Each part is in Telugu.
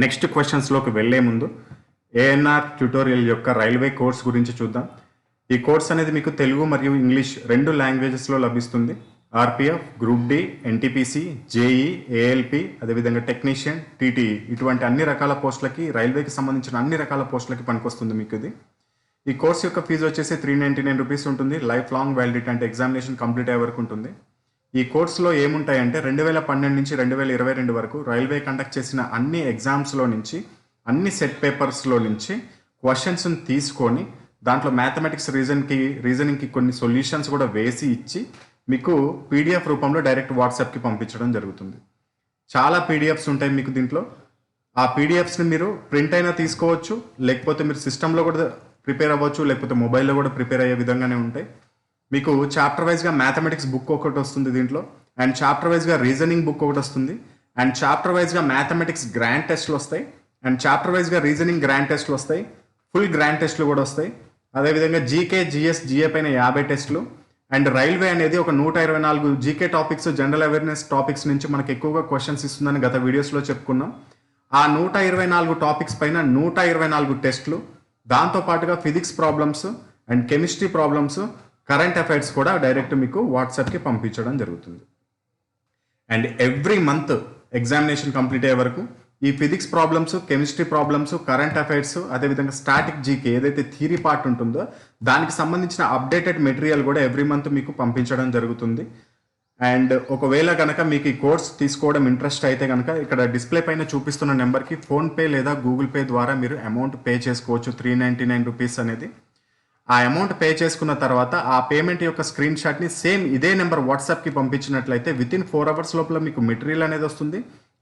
నెక్స్ట్ క్వశ్చన్స్లోకి వెళ్లే ముందు ఏఎన్ఆర్ ట్యుటోరియల్ యొక్క రైల్వే కోర్స్ గురించి చూద్దాం. ఈ కోర్స్ అనేది మీకు తెలుగు మరియు ఇంగ్లీష్ 2 లాంగ్వేజెస్లో లభిస్తుంది. RPF, group D, NTPC, JE, ALP, అదేవిధంగా టెక్నీషియన్, టీటీఈ ఇటువంటి అన్ని రకాల పోస్టులకి, రైల్వేకి సంబంధించిన అన్ని రకాల పోస్టులకి పనికొస్తుంది మీకు ఇది. ఈ కోర్స్ యొక్క ఫీజు వచ్చేసి 399 రూపీస్ ఉంటుంది. లైఫ్ లాంగ్ వ్యాలిడిటీ అంటే ఎగ్జామినేషన్ కంప్లీట్ అయ్యే వరకు ఉంటుంది. ఈ కోర్సులో ఏముంటాయంటే 2012 నుంచి 2022 వరకు రైల్వే కండక్ట్ చేసిన అన్ని ఎగ్జామ్స్లో నుంచి, అన్ని సెట్ పేపర్స్లో నుంచి క్వశ్చన్స్ని తీసుకొని దాంట్లో మ్యాథమెటిక్స్ రీజనింగ్కి కొన్ని సొల్యూషన్స్ కూడా వేసి ఇచ్చి మీకు పీడిఎఫ్ రూపంలో డైరెక్ట్ వాట్సాప్కి పంపించడం జరుగుతుంది. చాలా పీడిఎఫ్స్ ఉంటాయి మీకు దీంట్లో. ఆ పీడిఎఫ్స్ని మీరు ప్రింట్ అయినా తీసుకోవచ్చు, లేకపోతే మీరు సిస్టంలో కూడా ప్రిపేర్ అవ్వచ్చు, లేకపోతే మొబైల్లో కూడా ప్రిపేర్ అయ్యే విధంగానే ఉంటాయి. మీకు చాప్టర్ వైజ్గా మ్యాథమెటిక్స్ బుక్ ఒకటి వస్తుంది దీంట్లో, అండ్ చాప్టర్ వైజ్గా రీజనింగ్ బుక్ ఒకటి వస్తుంది, అండ్ చాప్టర్ వైజ్గా మ్యాథమెటిక్స్ గ్రాండ్ టెస్ట్లు వస్తాయి, అండ్ చాప్టర్ వైజ్గా రీజనింగ్ గ్రాండ్ టెస్ట్లు వస్తాయి, ఫుల్ గ్రాండ్ టెస్ట్లు కూడా వస్తాయి. అదేవిధంగా జీకే, జిఎస్, జిఏ పైన 50 టెస్ట్లు, అండ్ రైల్వే అనేది ఒక 124 GK topics, general awareness topics నుంచి మనకు ఎక్కువగా క్వశ్చన్స్ ఇస్తుందని గత వీడియోస్లో చెప్పుకున్నాం. ఆ 124 టాపిక్స్ పైన 124 టెస్ట్లు, దాంతోపాటుగా physics problems and chemistry problems, current affairs కూడా డైరెక్ట్ మీకు వాట్సాప్కి పంపించడం జరుగుతుంది. And every month examination complete అయ్యే వరకు ఈ physics problems, chemistry problems, current affairs, అదేవిధంగా స్టాటిక్ జీకే ఏదైతే థియరీ పార్ట్ ఉంటుందో దానికి సంబంధించిన అప్డేటెడ్ మెటీరియల్ కూడా ఎవ్రీ మంత్ మీకు పంపించడం జరుగుతుంది. అండ్ ఒకవేళ కనుక మీకు ఈ కోర్స్ తీసుకోవడం ఇంట్రెస్ట్ అయితే కనుక ఇక్కడ డిస్ప్లే పైన చూపిస్తున్న నెంబర్కి ఫోన్పే లేదా గూగుల్ పే ద్వారా మీరు అమౌంట్ పే చేసుకోవచ్చు. 399 రూపీస్ అనేది. ఆ అమౌంట్ పే చేసుకున్న తర్వాత ఆ పేమెంట్ యొక్క స్క్రీన్ షాట్ని సేమ్ ఇదే నెంబర్ వాట్సాప్కి పంపించినట్లయితే వితిన్ 4 అవర్స్ లోపల మీకు మెటీరియల్ అనేది వస్తుంది.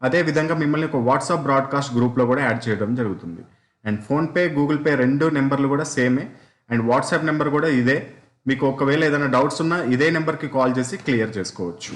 అదేవిధంగా మిమ్మల్ని ఒక వాట్సాప్ బ్రాడ్కాస్ట్ గ్రూప్లో కూడా యాడ్ చేయడం జరుగుతుంది. అండ్ ఫోన్పే, గూగుల్ పే 2 నెంబర్లు కూడా సేమే, అండ్ వాట్సాప్ నెంబర్ కూడా ఇదే. మీకు ఒకవేళ ఏదైనా డౌట్స్ ఉన్నా ఇదే నెంబర్కి కాల్ చేసి క్లియర్ చేసుకోవచ్చు.